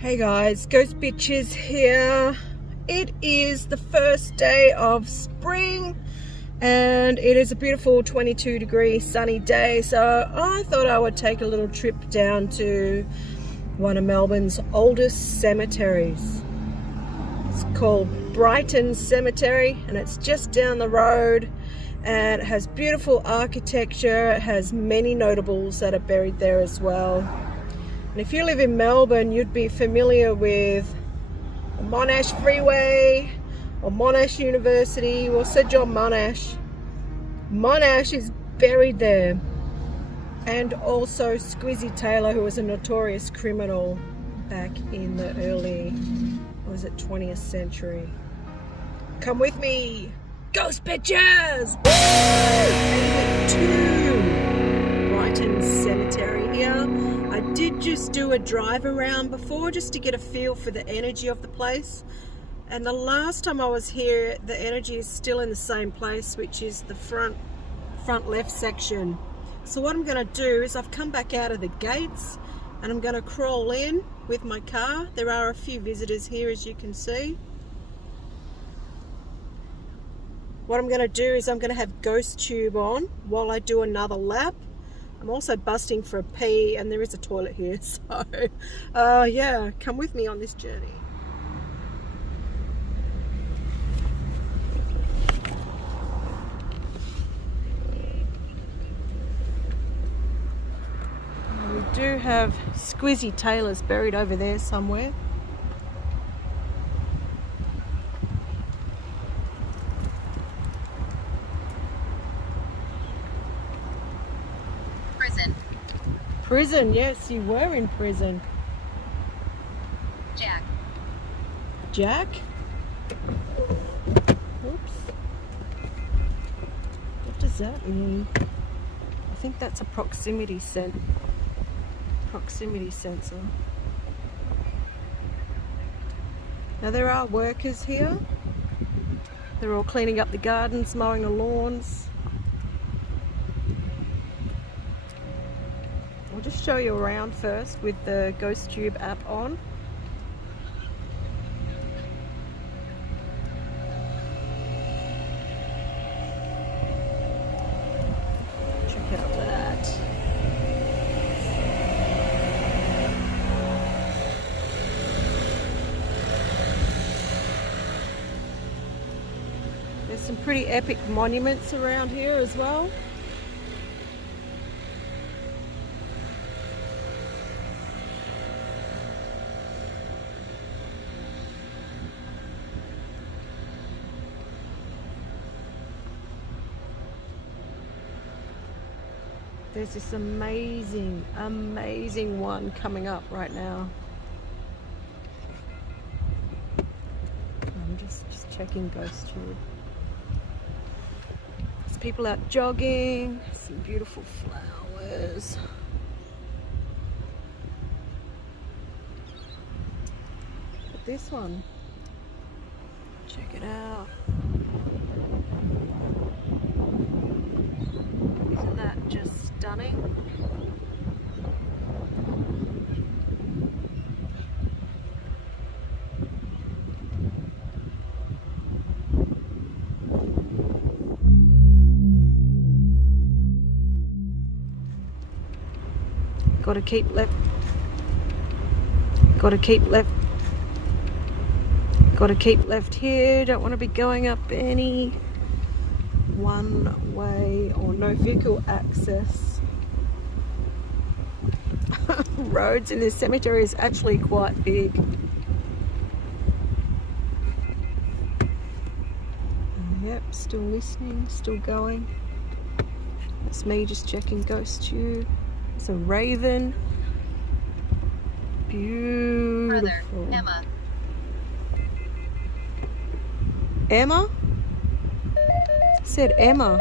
Hey guys, Ghost Bitches here. It is the first day of spring and it is a beautiful 22-degree sunny day, so I thought I would take a little trip down to one of Melbourne's oldest cemeteries. It's called Brighton Cemetery and it's just down the road, and it has beautiful architecture. It has many notables that are buried there as well. And if you live in Melbourne, you'd be familiar with Monash Freeway or Monash University or Sir John Monash. Monash is buried there. And also Squizzy Taylor, who was a notorious criminal back in the early, 20th century. Come with me, Ghost Bitches! To Brighton Cemetery here. I did just do a drive around before just to get a feel for the energy of the place, and the last time I was here the energy is still in the same place, which is the front left section. So what I'm going to do is I've come back out of the gates and I'm going to crawl in with my car. There are a few visitors here, as you can see. What I'm going to do is I'm going to have Ghost Tube on while I do another lap. I'm also busting for a pee, and there is a toilet here, so yeah, come with me on this journey. We do have Squizzy Taylor's buried over there somewhere. Prison, yes, you were in prison. Jack. Jack? Oops. What does that mean? I think that's a proximity sensor. Now there are workers here. They're all cleaning up the gardens, mowing the lawns. I'll just show you around first with the Ghost Tube app on. Check out that. There's some pretty epic monuments around here as well. There's this amazing one coming up right now. I'm just checking Ghost Tube. There's people out jogging, some beautiful flowers. But this one, check it out. Isn't that just stunning? Gotta keep left. Gotta keep left. Gotta keep left here. Don't want to be going up any one way or no vehicle access. Roads in this cemetery is actually quite big. Yep, still listening, still going. That's me just checking Ghost Tube. It's a raven. Beautiful. Brother, Emma. Emma? It said Emma.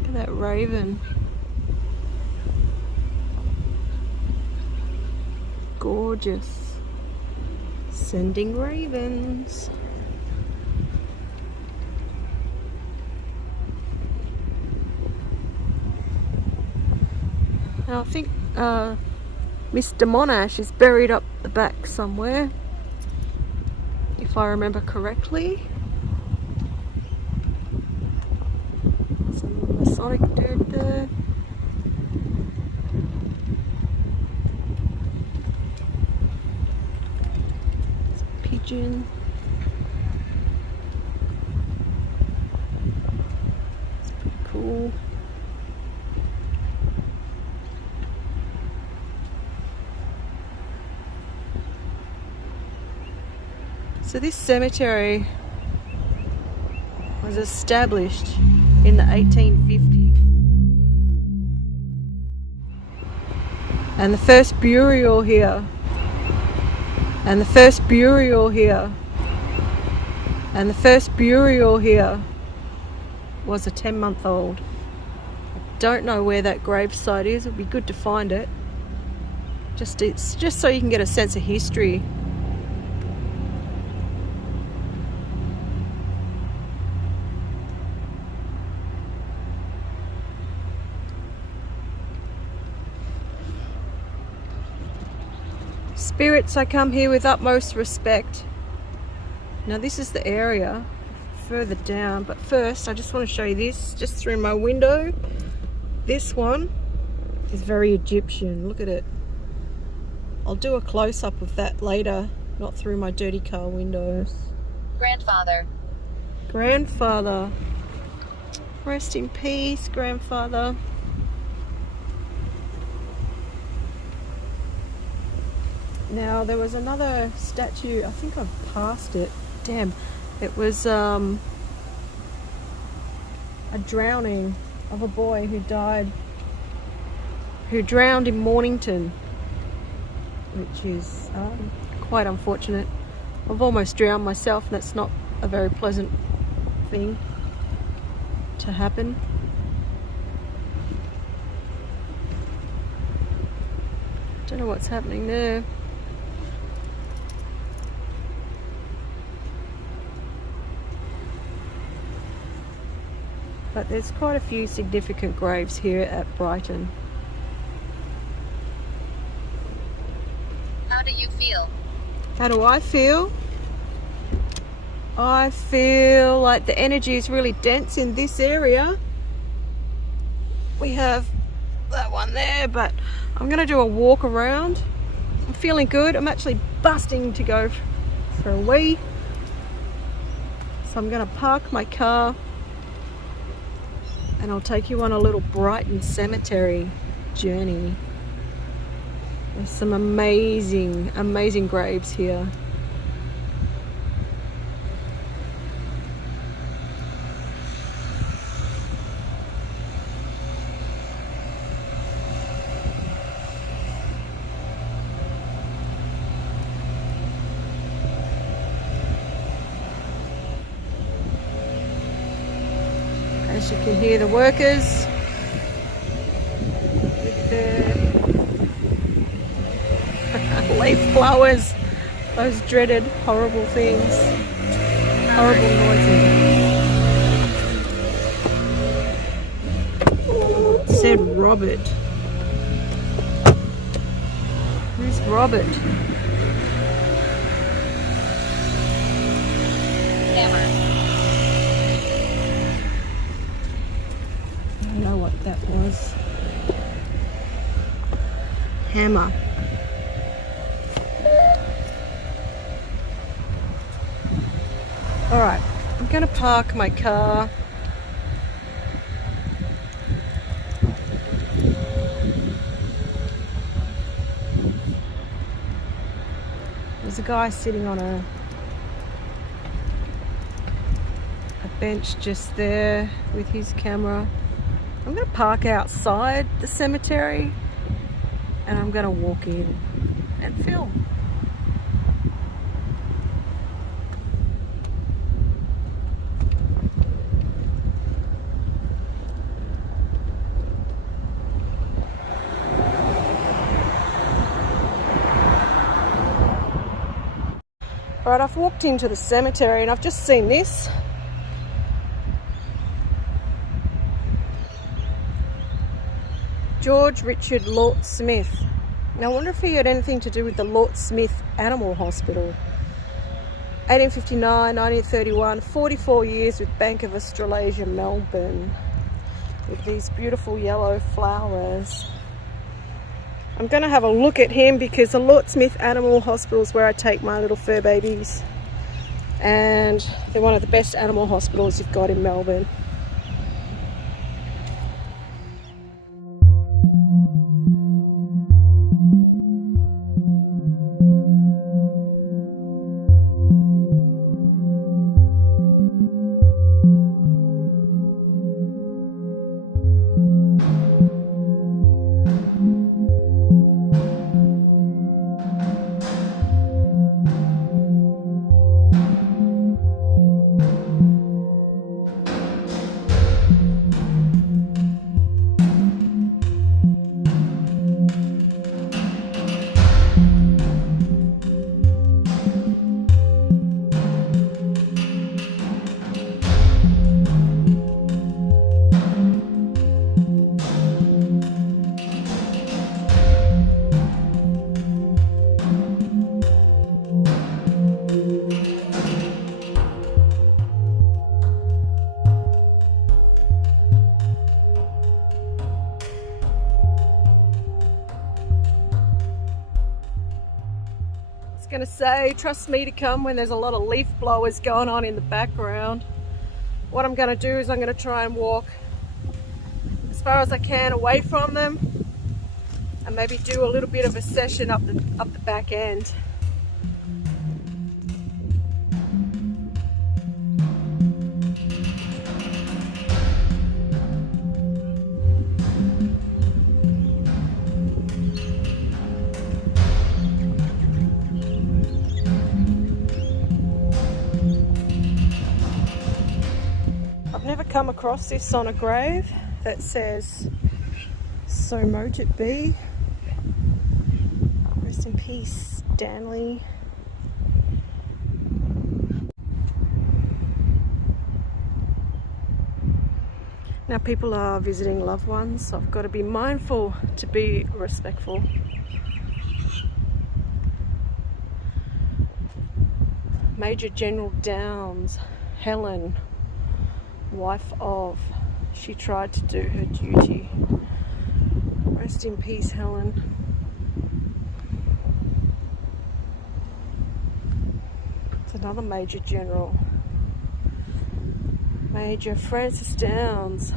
Look at that raven. Gorgeous. Sending ravens. Now I think Mr. Monash is buried up the back somewhere, if I remember correctly. Some Masonic dude there. Pigeon. It's pretty cool. So this cemetery was established in the 1850s. And the first burial here And the first burial here was a 10-month-old. I don't know where that gravesite is. It would be good to find it. It's just so you can get a sense of history. Spirits, I come here with utmost respect. Now this is the area further down, but first I just want to show you this just through my window. This one is very Egyptian. Look at it. I'll do a close-up of that later, not through my dirty car windows. Grandfather. Rest in peace, grandfather. Now there was another statue, I think I've passed it. Damn, it was a drowning of a boy who drowned in Mornington, which is quite unfortunate. I've almost drowned myself, and that's not a very pleasant thing to happen. Don't know what's happening there. But there's quite a few significant graves here at Brighton. How do you feel? How do I feel? I feel like the energy is really dense in this area. We have that one there, but I'm going to do a walk around. I'm feeling good. I'm actually busting to go for a wee. So I'm going to park my car and I'll take you on a little Brighton Cemetery journey. There's some amazing, amazing graves here. As you can hear the workers with their leaf blowers, those dreaded horrible things, horrible noises. It said Robert. Who's Robert? Hammer. I don't know what that was. Hammer. Alright, I'm going to park my car. There's a guy sitting on a bench just there with his camera. I'm going to park outside the cemetery and I'm going to walk in and film. Alright, I've walked into the cemetery and I've just seen this. George Richard Lort Smith. Now I wonder if he had anything to do with the Lort Smith Animal Hospital. 1859, 1931, 44 years with Bank of Australasia, Melbourne, with these beautiful yellow flowers. I'm going to have a look at him because the Lort Smith Animal Hospital is where I take my little fur babies, and they're one of the best animal hospitals you've got in Melbourne. Going to say, trust me to come when there's a lot of leaf blowers going on in the background. What I'm going to do is I'm going to try and walk as far as I can away from them, and maybe do a little bit of a session up the back end. Never come across this on a grave that says, "So mote it be." Rest in peace, Stanley. Now people are visiting loved ones, so I've got to be mindful to be respectful. Major General Downs, Helen, wife of, she tried to do her duty. Rest in peace, Helen. It's another Major General, Major Francis Downs.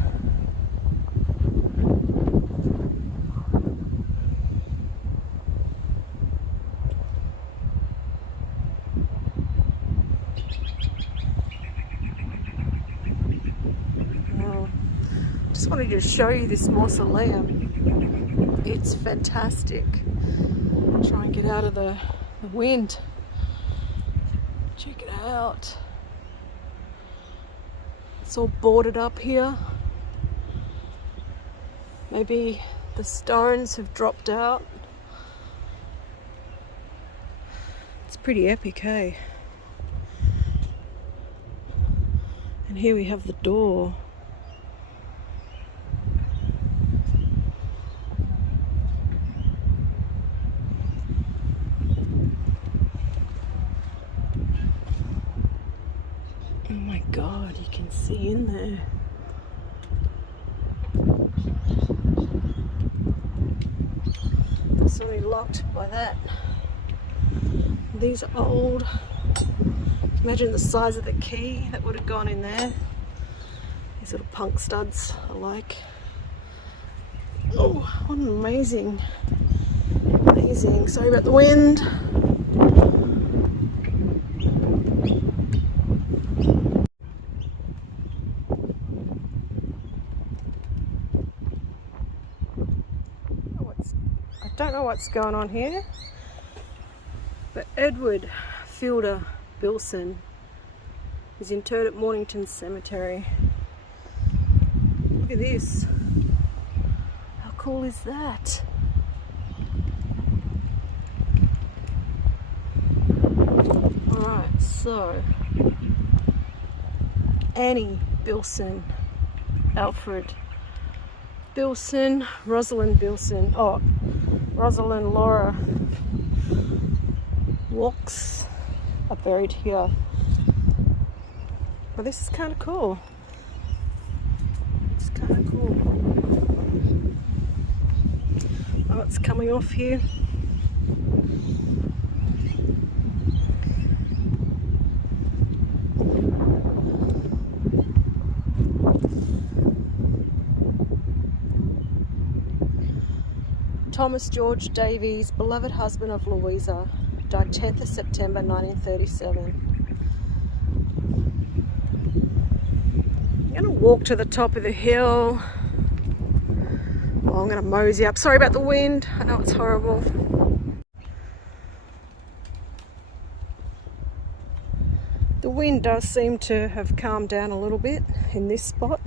Just wanted to show you this mausoleum. It's fantastic. Try and get out of the wind. Check it out. It's all boarded up here. Maybe the stones have dropped out. It's pretty epic, hey? And here we have the door. Oh my God, you can see in there. It's only locked by that. These are old. Imagine the size of the key that would have gone in there. These little punk studs I like. Oh, what an amazing. Sorry about the wind. I don't know what's going on here, but Edward Fielder Bilson is interred at Mornington Cemetery. Look at this. How cool is that? Alright, so Annie Bilson, Alfred, Bilson, Rosalind Bilson. Oh, Rosalind Laura Walks are buried here. Well, this is kind of cool. It's kind of cool. Oh, it's coming off here. Thomas George Davies, beloved husband of Louisa, died 10th of September 1937. I'm going to walk to the top of the hill. Oh, I'm going to mosey up. Sorry about the wind. I know it's horrible. The wind does seem to have calmed down a little bit in this spot.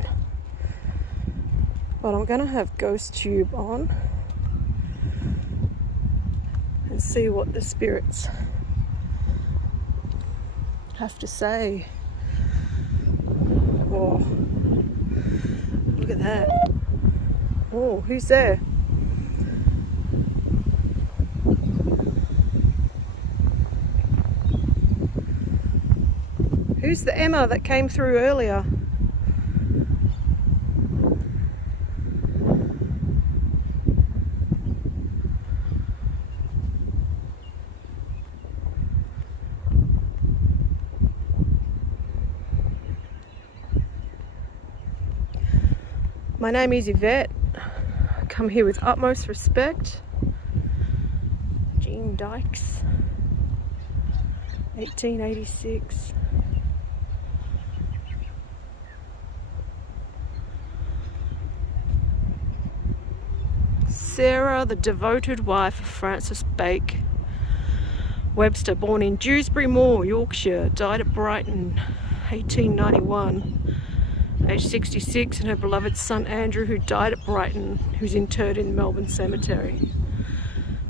But I'm going to have ghost tube on and see what the spirits have to say. Oh, look at that. Oh, who's there? Who's the Emma that came through earlier? My name is Yvette. I come here with utmost respect. Jean Dykes, 1886. Sarah, the devoted wife of Francis Bake Webster, born in Dewsbury Moor, Yorkshire, died at Brighton, 1891. Aged 66, and her beloved son Andrew, who died at Brighton, who's interred in Melbourne Cemetery.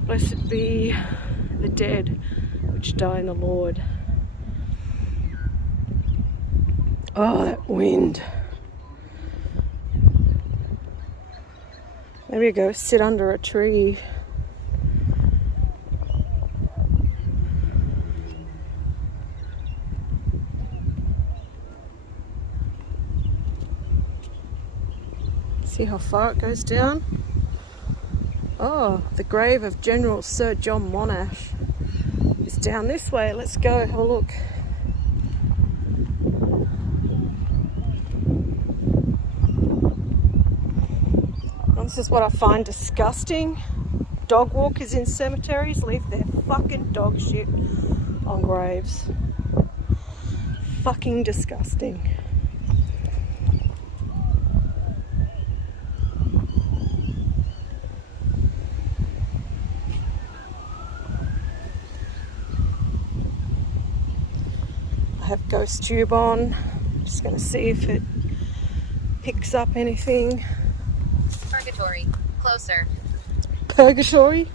Blessed be the dead which die in the Lord. Oh, that wind. Maybe I go sit under a tree. See how far it goes down? Oh, the grave of General Sir John Monash is down this way. Let's go have a look. And this is what I find disgusting. Dog walkers in cemeteries leave their fucking dog shit on graves. Fucking disgusting. I have ghost tube on. Just going to see if it picks up anything. Purgatory. Closer. Purgatory?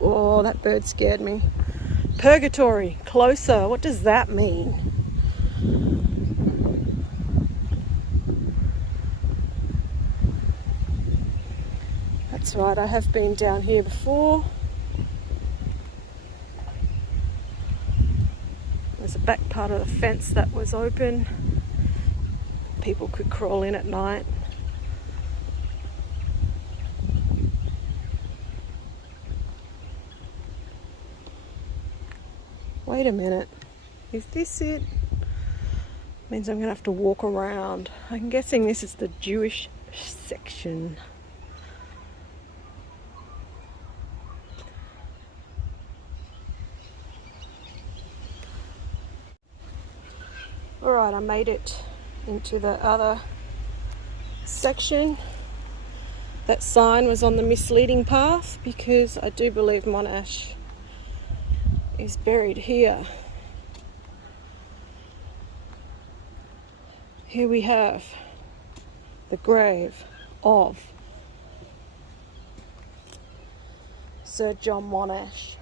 Oh, that bird scared me. Purgatory. Closer. What does that mean? That's right, I have been down here before. There's a back part of the fence that was open. People could crawl in at night. Wait a minute. Is this it? Means I'm going to have to walk around. I'm guessing this is the Jewish section. Alright, I made it into the other section. That sign was on the misleading path because I do believe Monash is buried here. Here we have the grave of Sir John Monash.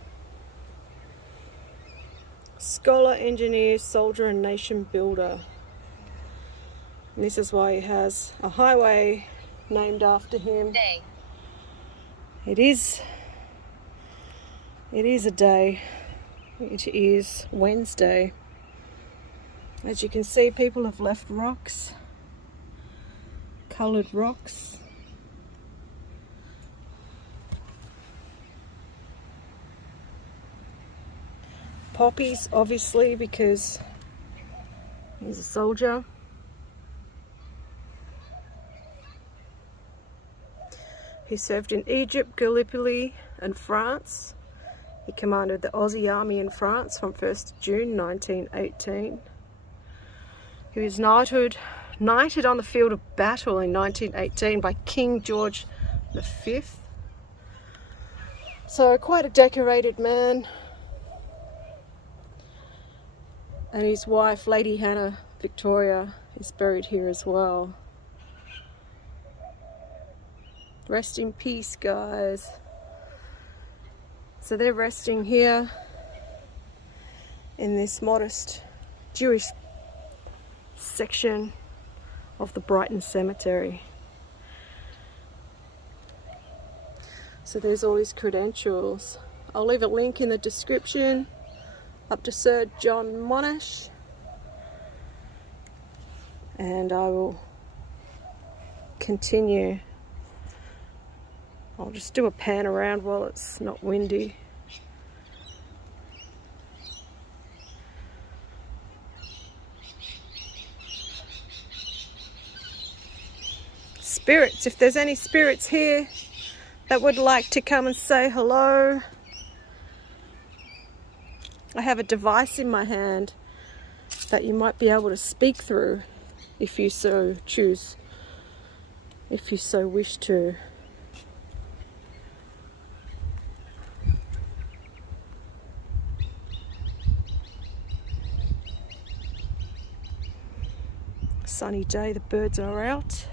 Scholar, engineer, soldier and nation builder. And this is why he has a highway named after him. Day. It is a day. It is Wednesday. As you can see, people have left rocks, coloured rocks. Poppies, obviously, because he's a soldier. He served in Egypt, Gallipoli and France. He commanded the Aussie Army in France from 1st June 1918. He was knighted on the field of battle in 1918 by King George V. So quite a decorated man. And his wife, Lady Hannah Victoria, is buried here as well. Rest in peace, guys. So they're resting here in this modest Jewish section of the Brighton Cemetery. So there's all his credentials. I'll leave a link in the description up to Sir John Monash, and I will continue. I'll just do a pan around while it's not windy. Spirits, if there's any spirits here that would like to come and say hello. I have a device in my hand that you might be able to speak through if you so choose, if you so wish to. Sunny day, the birds are out.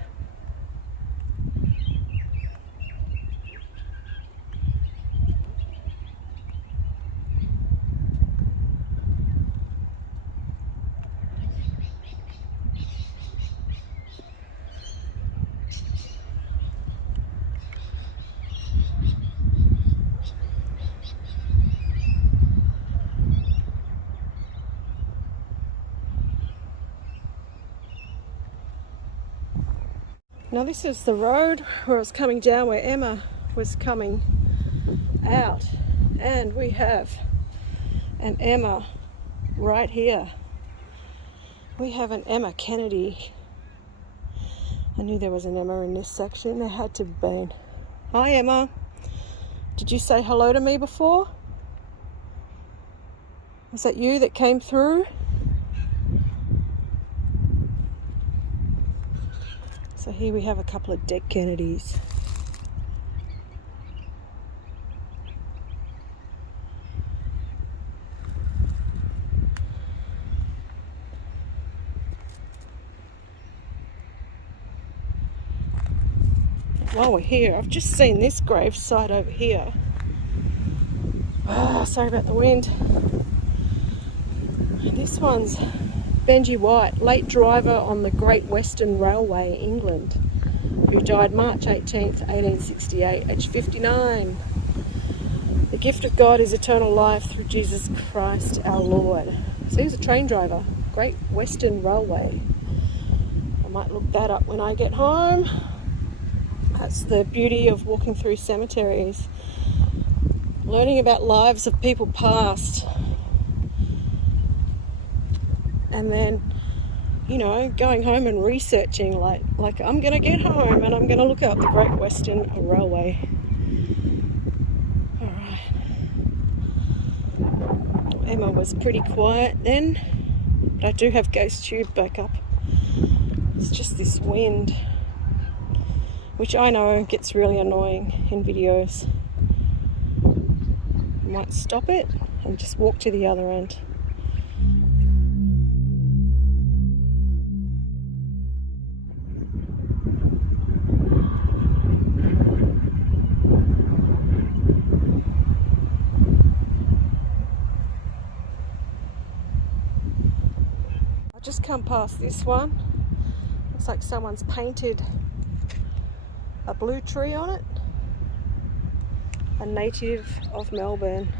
Now this is the road where I was coming down, where Emma was coming out, and we have an Emma right here. We have an Emma Kennedy. I knew there was an Emma in this section. There had to have been. Hi Emma. Did you say hello to me before? Was that you that came through? So here we have a couple of dead Kennedys. While we're here, I've just seen this gravesite over here. Oh, sorry about the wind. This one's Benji White, late driver on the Great Western Railway, England, who died March 18th, 1868, aged 59. The gift of God is eternal life through Jesus Christ our Lord. So he was a train driver, Great Western Railway. I might look that up when I get home. That's the beauty of walking through cemeteries, learning about lives of people past. And then, you know, going home and researching, like I'm going to get home and I'm going to look up the Great Western Railway. Alright. Emma was pretty quiet then, but I do have Ghost Tube back up. It's just this wind, which I know gets really annoying in videos. I might stop it and just walk to the other end. Just come past this one. Looks like someone's painted a blue tree on it. A native of Melbourne.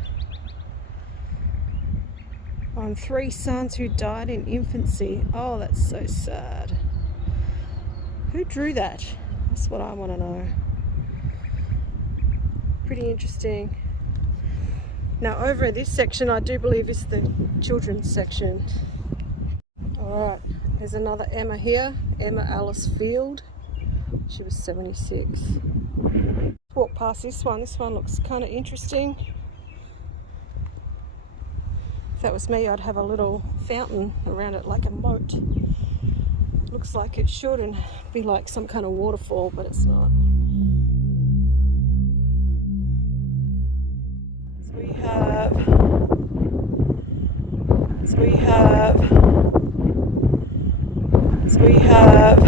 On 3 sons who died in infancy. Oh, that's so sad. Who drew that? That's what I want to know. Pretty interesting. Now over this section I do believe is the children's section. Alright, there's another Emma here. Emma Alice Field. She was 76. Walk past this one. This one looks kind of interesting. If that was me, I'd have a little fountain around it like a moat. Looks like it should and be like some kind of waterfall, but it's not. So we have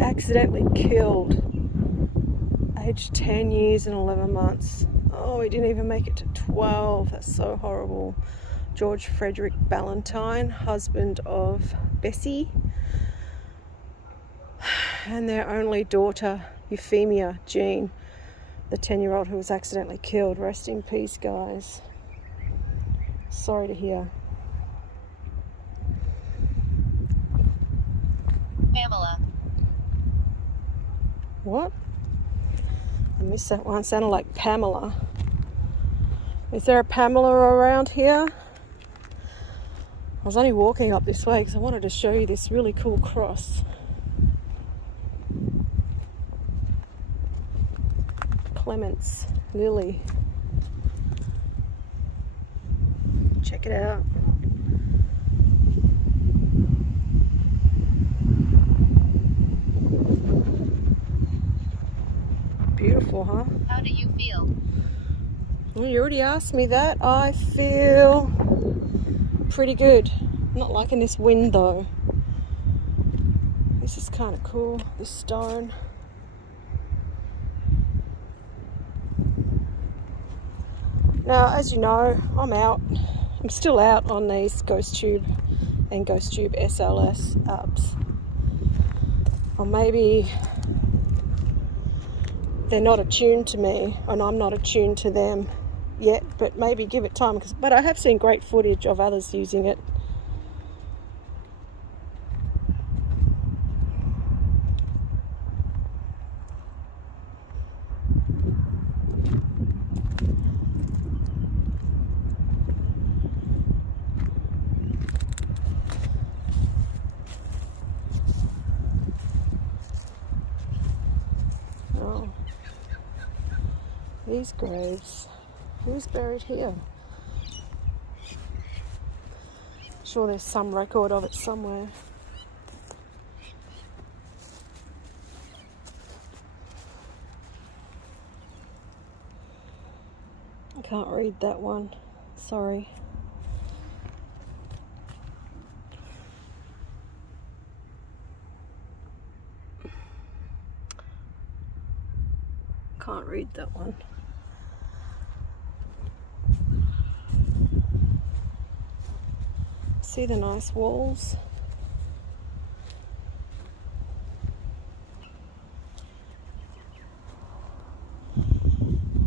accidentally killed, aged 10 years and 11 months. Oh, he didn't even make it to 12. That's so horrible. George Frederick Ballantyne, husband of Bessie, and their only daughter, Euphemia Jean, the 10-year-old who was accidentally killed. Rest in peace, guys. Sorry to hear. Pamela. What? I missed that one. It sounded like Pamela. Is there a Pamela around here? I was only walking up this way because I wanted to show you this really cool cross. Clements Lily. Check it out. Beautiful, huh? How do you feel? Well, you already asked me that. I feel pretty good. Not liking this wind though. This is kind of cool, this stone. Now, as you know, I'm still out on these Ghost Tube and Ghost Tube SLS apps. Or maybe they're not attuned to me and I'm not attuned to them yet, but maybe give it time. But I have seen great footage of others using it. Oh, these graves. Who's buried here? Sure, there's some record of it somewhere. I can't read that one. Sorry. Can't read that one. See the nice walls?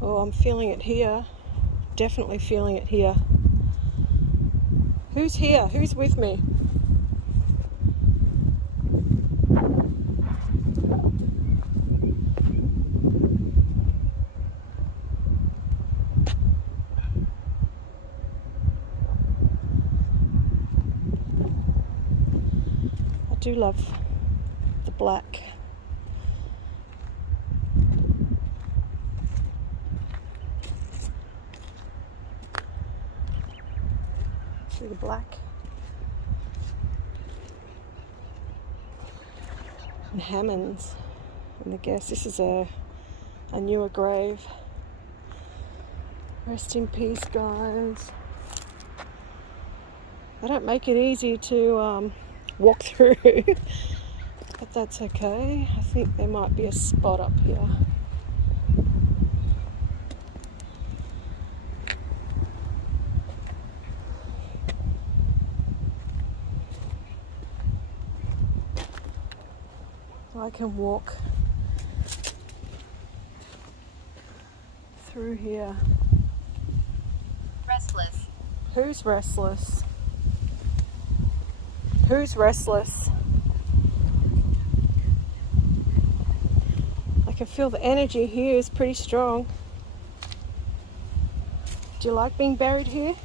Oh, I'm feeling it here. Definitely feeling it here. Who's here? Who's with me? I do love the black. See the black? And Hammonds. And I guess this is a newer grave. Rest in peace, guys. They don't make it easy to walk through, but that's okay. I think there might be a spot up here. can walk through here. Restless. Who's restless? Who's restless? I can feel the energy here is pretty strong. Do you like being buried here?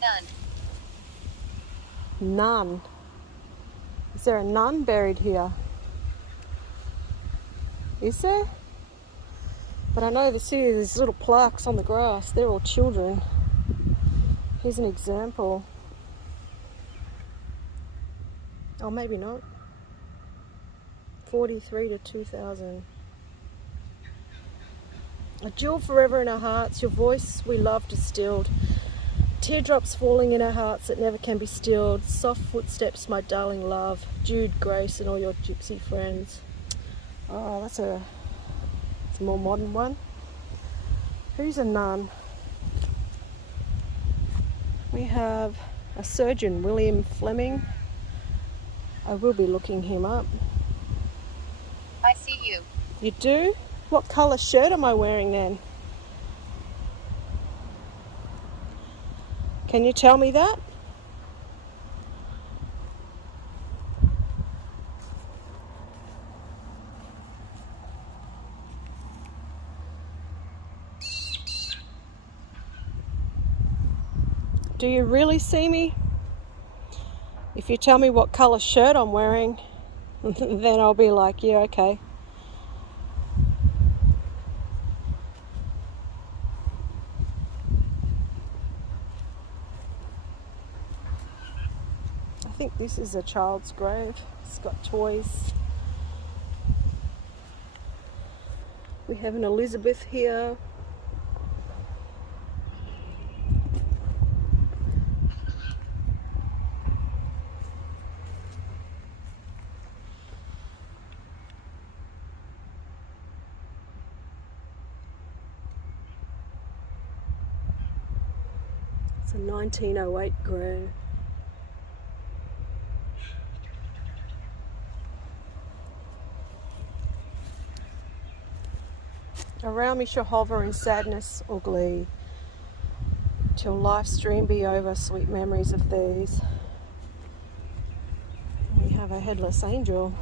None. None. Is there a nun buried here? Is there? But I know there's little plaques on the grass. They're all children. Here's an example. Oh, maybe not. 43 to 2000. A jewel forever in our hearts, your voice we love distilled. Teardrops falling in our hearts that never can be stilled. Soft footsteps, my darling love. Jude, Grace, and all your gypsy friends. Oh, it's a more modern one. Who's a nun? We have a surgeon, William Fleming. I will be looking him up. I see you. You do? What colour shirt am I wearing then? Can you tell me that? Do you really see me? If you tell me what colour shirt I'm wearing, then I'll be like, yeah, okay. I think this is a child's grave. It's got toys. We have an Elizabeth here. It's a 1908 grave. Around me shall hover in sadness or glee, till life's dream be over, sweet memories of these. We have a headless angel.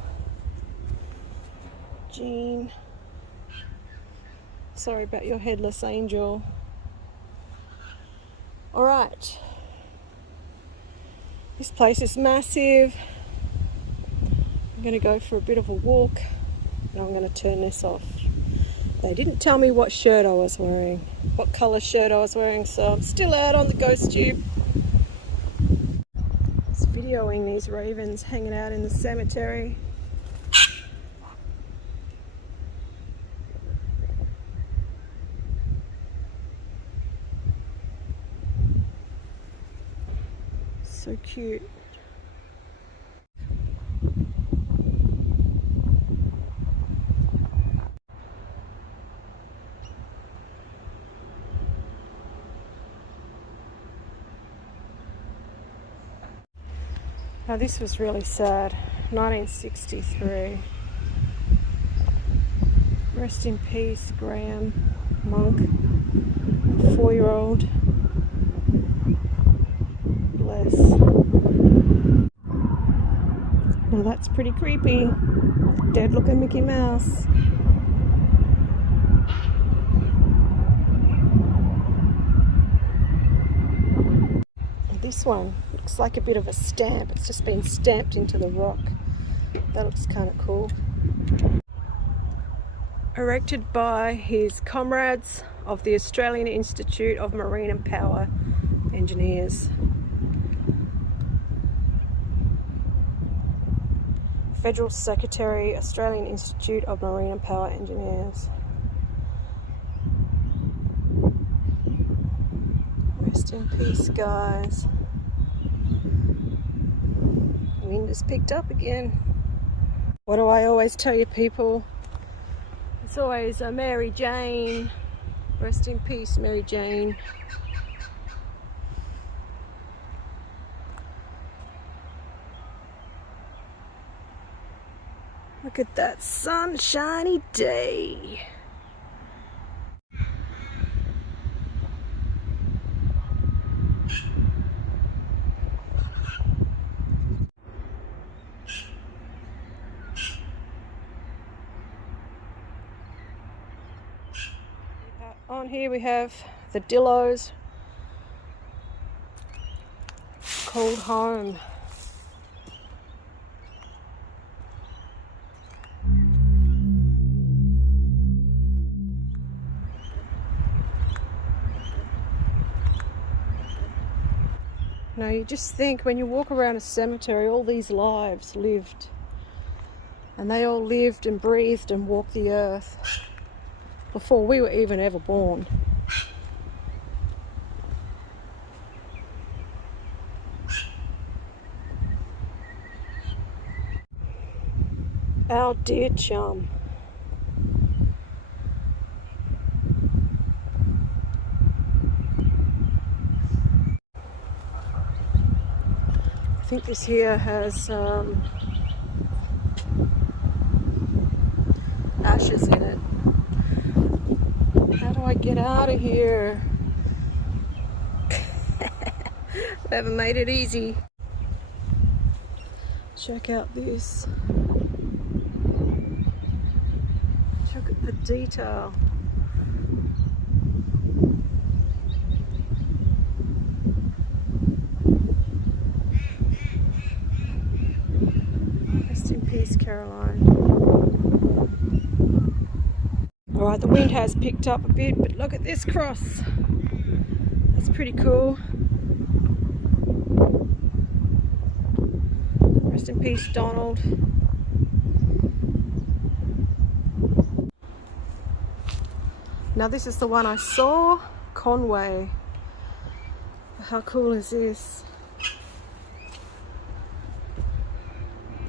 Jean. Sorry about your headless angel. Alright. This place is massive. I'm going to go for a bit of a walk and I'm going to turn this off. They didn't tell me what shirt I was wearing, what colour shirt I was wearing, so I'm still out on the ghost tube. Just videoing these ravens hanging out in the cemetery. So cute. Now this was really sad. 1963. Rest in peace, Graham Monk, 4-year-old. Bless. Now that's pretty creepy. Dead looking Mickey Mouse. This one looks like a bit of a stamp. It's just been stamped into the rock. That looks kind of cool. Erected by his comrades of the Australian Institute of Marine and Power Engineers. Federal Secretary, Australian Institute of Marine and Power Engineers. Rest in peace, guys. Wind has picked up again. What do I always tell you, people? It's always a Mary Jane. Rest in peace, Mary Jane. Look at that sunshiny day. On here we have the Dillos called home. Now you just think when you walk around a cemetery, all these lives lived, and they all lived and breathed and walked the earth before we were even ever born. Our dear chum. I think this here has ashes in it. How do I get out of here? We haven't made it easy. Check out this. Look at the detail. Rest in peace, Caroline. Alright, the wind has picked up a bit, but look at this cross. That's pretty cool. Rest in peace, Donald. Now this is the one I saw, Conway. How cool is this?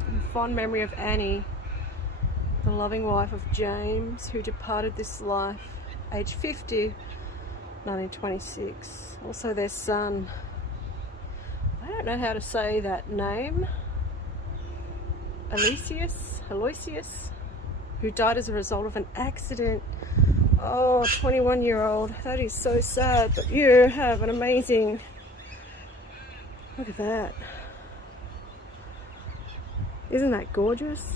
In fond memory of Annie, the loving wife of James, who departed this life age 50, 1926. Also their son, I don't know how to say that name, Aloysius, who died as a result of an accident. Oh, 21-year-old. That is so sad, but you have an amazing... Look at that. Isn't that gorgeous?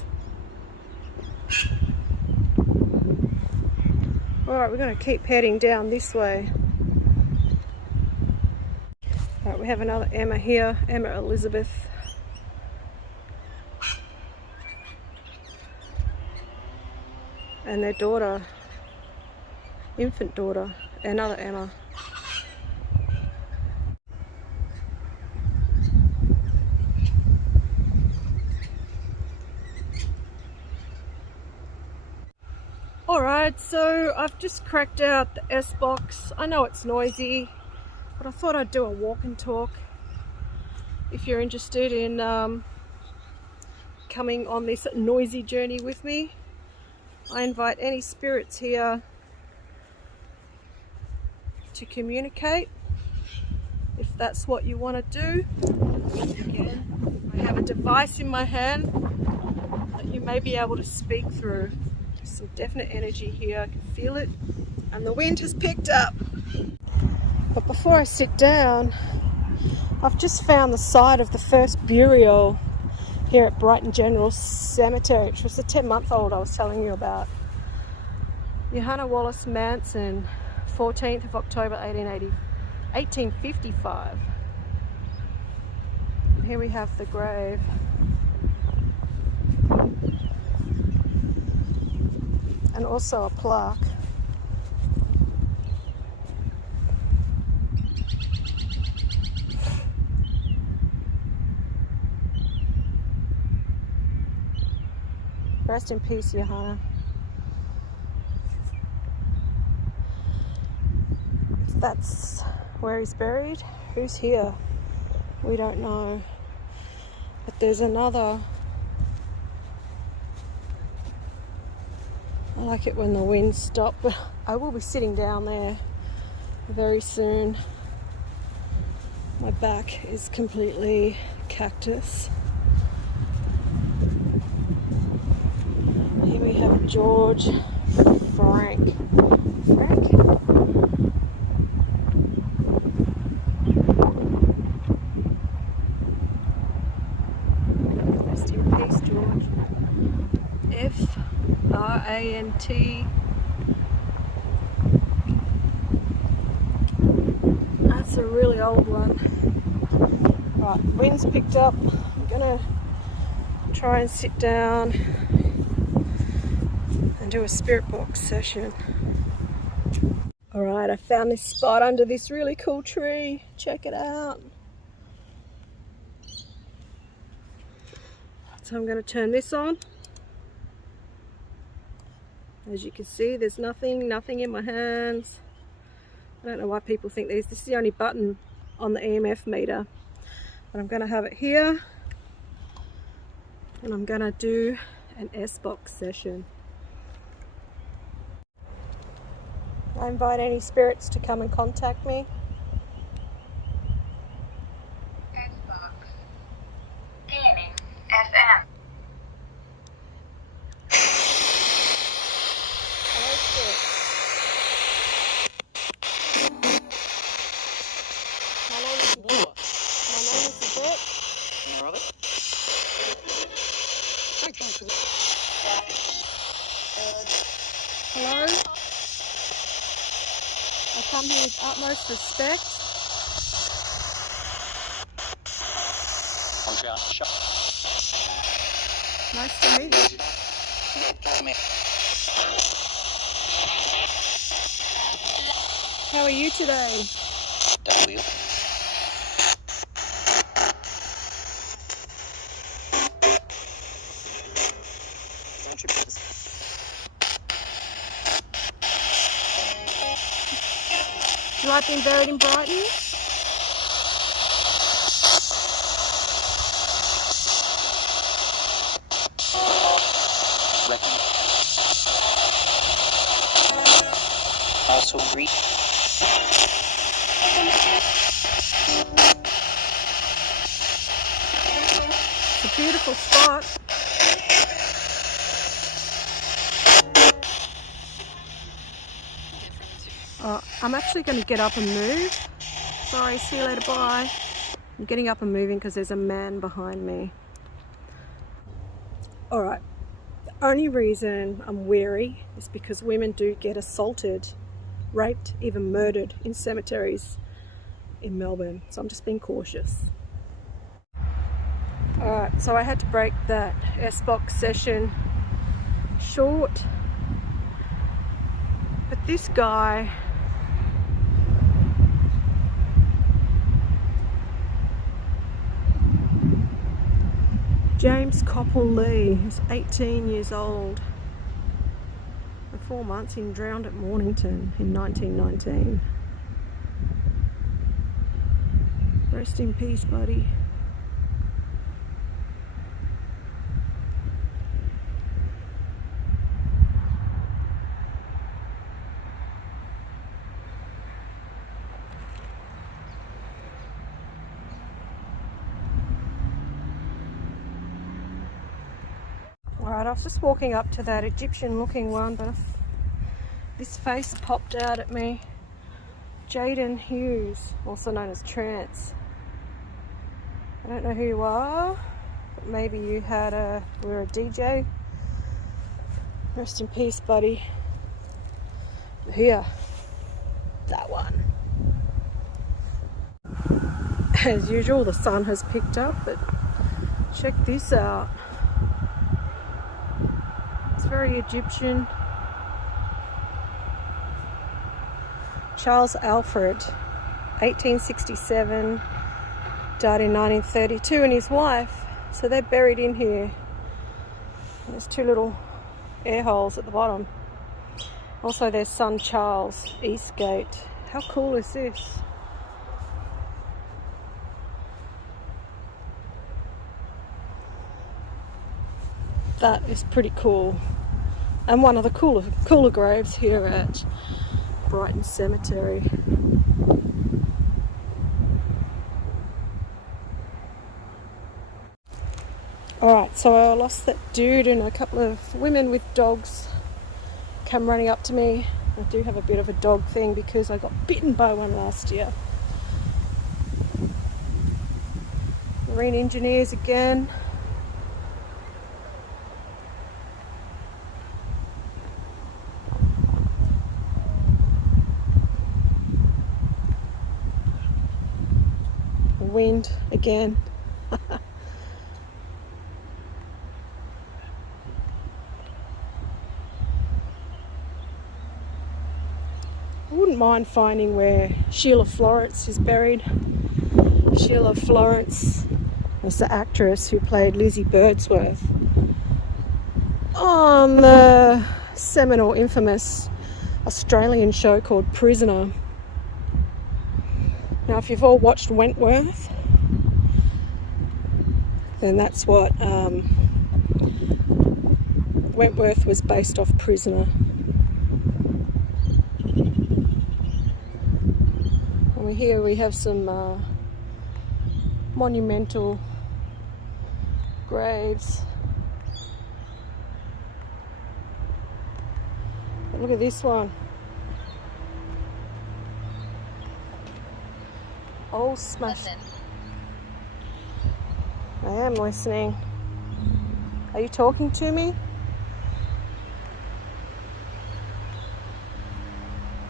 Alright, we're going to keep heading down this way. Alright, we have another Emma here, Emma Elizabeth. And their daughter, infant daughter, another Emma. Alright, so I've just cracked out the S box. I know it's noisy, but I thought I'd do a walk and talk. If you're interested in coming on this noisy journey with me, I invite any spirits here to communicate, if that's what you want to do. Again, I have a device in my hand that you may be able to speak through. There's some definite energy here, I can feel it, and the wind has picked up. But before I sit down, I've just found the site of the first burial here at Brighton General Cemetery, which was the 10-month-old I was telling you about. Johanna Wallace Manson, 14th of October 1855. Here we have the grave. And also a plaque. Rest in peace, Johanna. If that's where he's buried, who's here? We don't know. But there's another. I like it when the winds stop, but I will be sitting down there very soon. My back is completely cactus. we have George, Frank. Rest in peace, George. F-R-A-N-T. That's a really old one. Right, wind's picked up. I'm gonna try and sit down and do a spirit box session. Alright, I found this spot under this really cool tree. Check it out. So I'm going to turn this on. As you can see, there's nothing in my hands. I don't know why people think this is the only button on the EMF meter. But I'm going to have it here. And I'm going to do an S-box session. I invite any spirits to come and contact me. S-box. Scanning. FM. Hello, spirits. My name is E.V.P.S. Hello? I come here with utmost respect. Nice to meet you. How are you today? Do you like being buried in Brighton? Also agree. It's a beautiful spot. I'm actually going to get up and move. Sorry, see you later, bye. I'm getting up and moving because there's a man behind me. Alright, the only reason I'm wary is because women do get assaulted, raped, even murdered in cemeteries in Melbourne. So I'm just being cautious. Alright, so I had to break that S-box session short. But this guy, James Coppell Lee, who's 18 years old. For 4 months he drowned at Mornington in 1919. Rest in peace, buddy. Alright, I was just walking up to that Egyptian looking one, but this face popped out at me. Jaden Hughes, also known as Trance. I don't know who you are, but maybe you were a DJ. Rest in peace, buddy. Here, that one. As usual, the sun has picked up, but check this out. It's very Egyptian. Charles Alfred, 1867, died in 1932, and his wife. So they're buried in here. There's two little air holes at the bottom. Also their son Charles, Eastgate. How cool is this? That is pretty cool. And one of the cooler graves here at Brighton Cemetery. Alright, so I lost that dude and a couple of women with dogs come running up to me. I do have a bit of a dog thing because I got bitten by one last year. Marine engineers again. Wind again. I wouldn't mind finding where Sheila Florence is buried. Sheila Florence was the actress who played Lizzie Birdsworth on the seminal, infamous Australian show called Prisoner. Now, if you've all watched Wentworth, then that's what Wentworth was based off Prisoner. And here we have some monumental graves. But look at this one. Oh, smash. Listen. I am listening. Are you talking to me?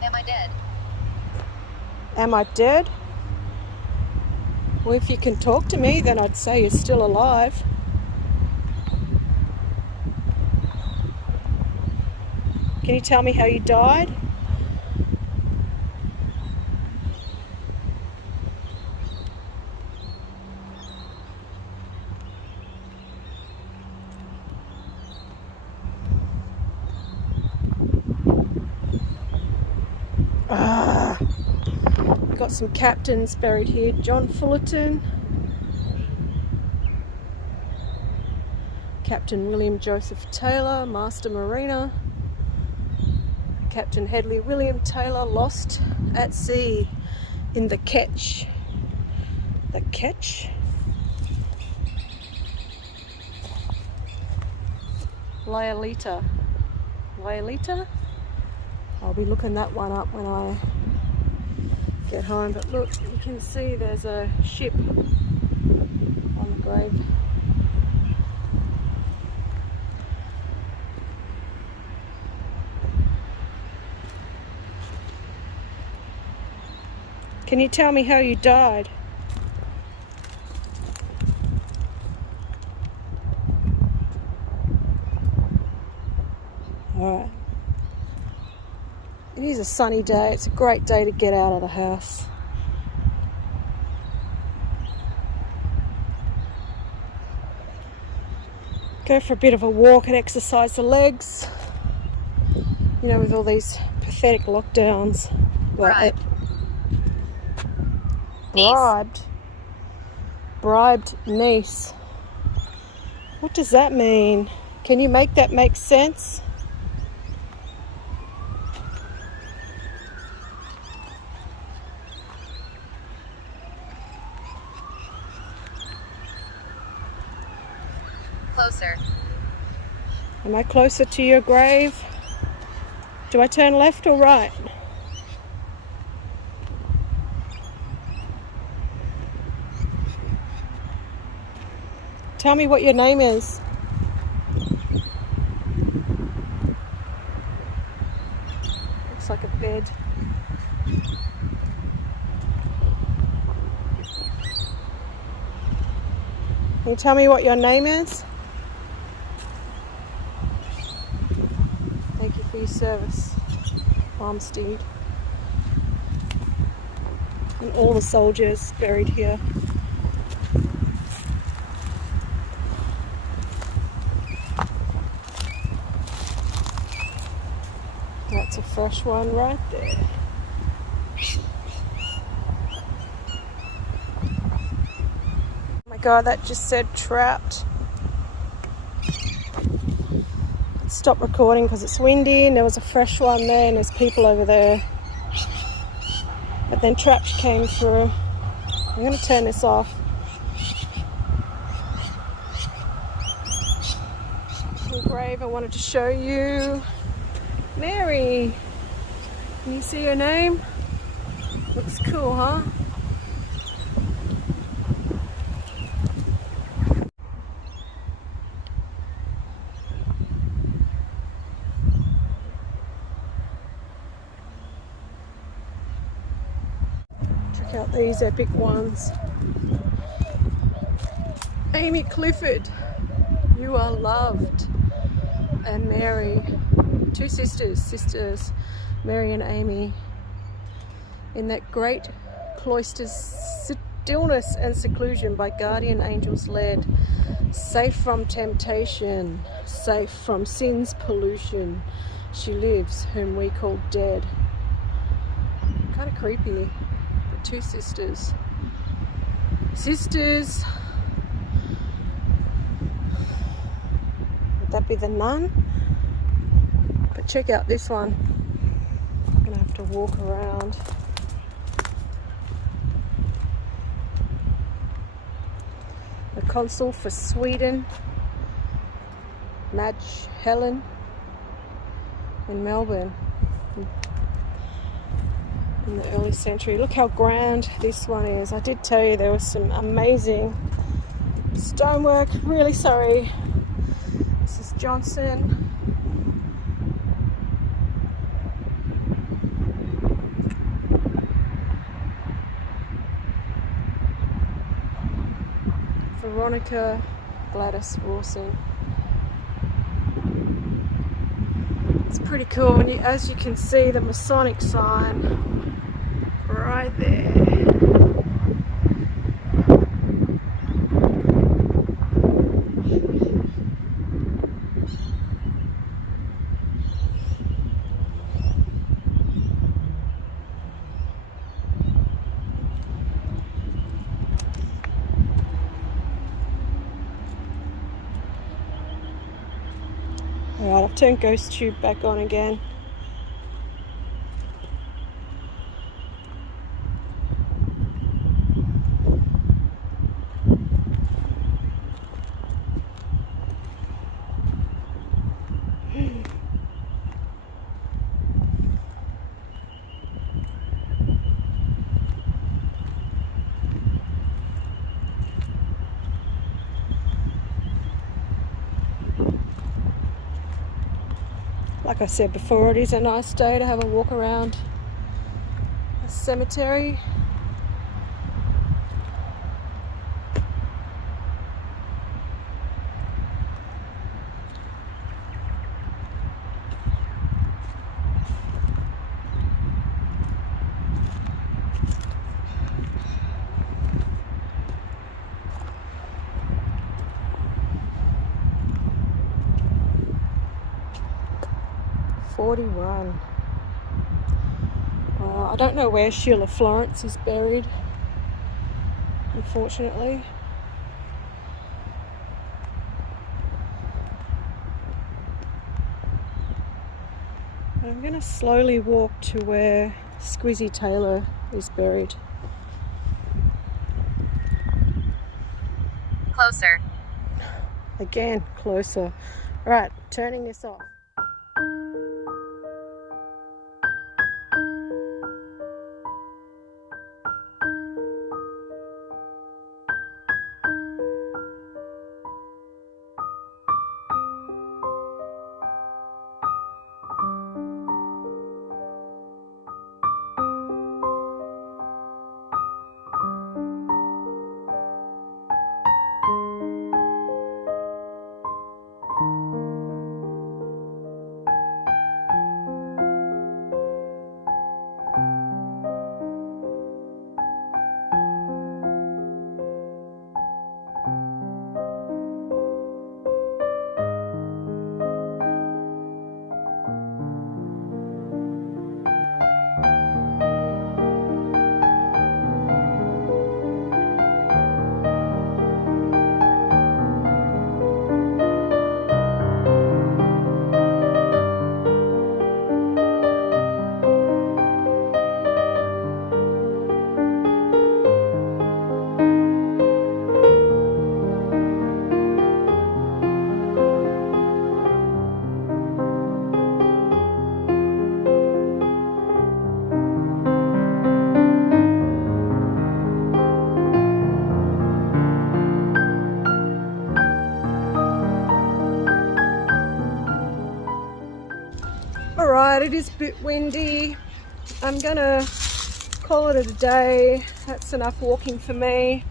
Am I dead? Am I dead? Well, if you can talk to me, then I'd say you're still alive. Can you tell me how you died? Got some captains buried here. John Fullerton, Captain William Joseph Taylor, Master Mariner, Captain Hedley William Taylor, lost at sea in the Ketch. The Ketch? Lyalita. Lyalita? I'll be looking that one up when I get home. But look, you can see there's a ship on the grave. Can you tell me how you died? Alright. It is a sunny day. It's a great day to get out of the house. Go for a bit of a walk and exercise the legs. You know, with all these pathetic lockdowns. Bribed. Bribed niece. What does that mean? Can you make that make sense? Closer. Am I closer to your grave? Do I turn left or right? Tell me what your name is. Looks like a bed. Can you tell me what your name is? Thank you for your service, Armstead. And all the soldiers buried here. That's a fresh one right there. Oh my god, that just said trapped. Let's stop recording because it's windy and there was a fresh one there and there's people over there. But then trapped came through. I'm going to turn this off. beautiful grave I wanted to show you. Mary. Can you see her name? Looks cool, huh? Check out these epic ones. Amy Clifford, you are loved. And Mary, two sisters, Mary and Amy, in that great cloister's stillness and seclusion, by guardian angels led, safe from temptation, safe from sin's pollution, she lives whom we call dead. Kind of creepy, the two sisters. Would that be the nun? But check out this one. I'm gonna have to walk around. The consul for Sweden, Madge Helen, in Melbourne in the early century. Look how grand this one is. I did tell you there was some amazing stonework. Really sorry, Mrs. Johnson. Veronica Gladys Rawson. It's pretty cool, and as you can see, the Masonic sign right there. Alright, I've turned Ghost Tube back on again. Like I said before, it is a nice day to have a walk around a cemetery. I don't know where Sheila Florence is buried, unfortunately. I'm going to slowly walk to where Squizzy Taylor is buried. Closer. Again, closer. Right, turning this off. it is a bit windy. I'm gonna call it a day. That's enough walking for me.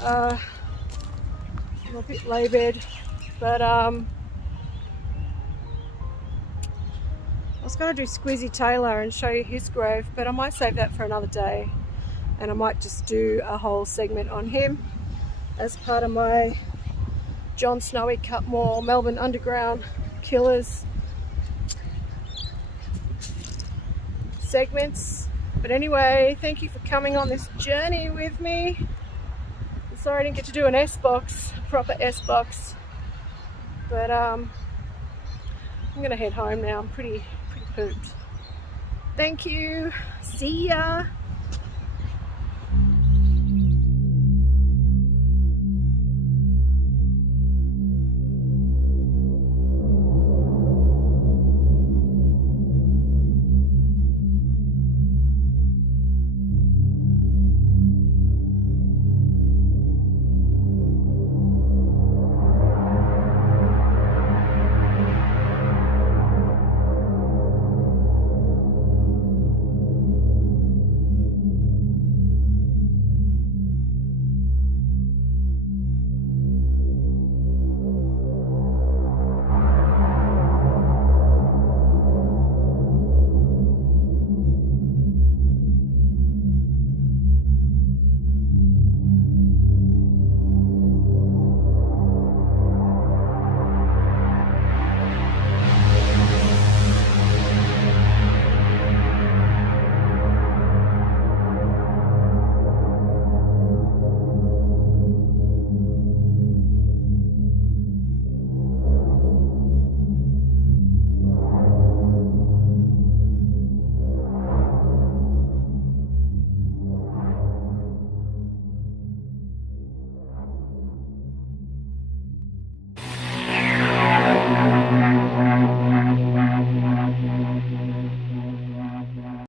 I'm a bit laboured, but I was going to do Squizzy Taylor and show you his grave, but I might save that for another day, and I might just do a whole segment on him as part of my John Snowy Cutmore Melbourne Underground Killers segments. But anyway, thank you for coming on this journey with me. I'm sorry I didn't get to do an S-box, proper S-box, but I'm gonna head home now. I'm pretty pooped. Thank you. See ya.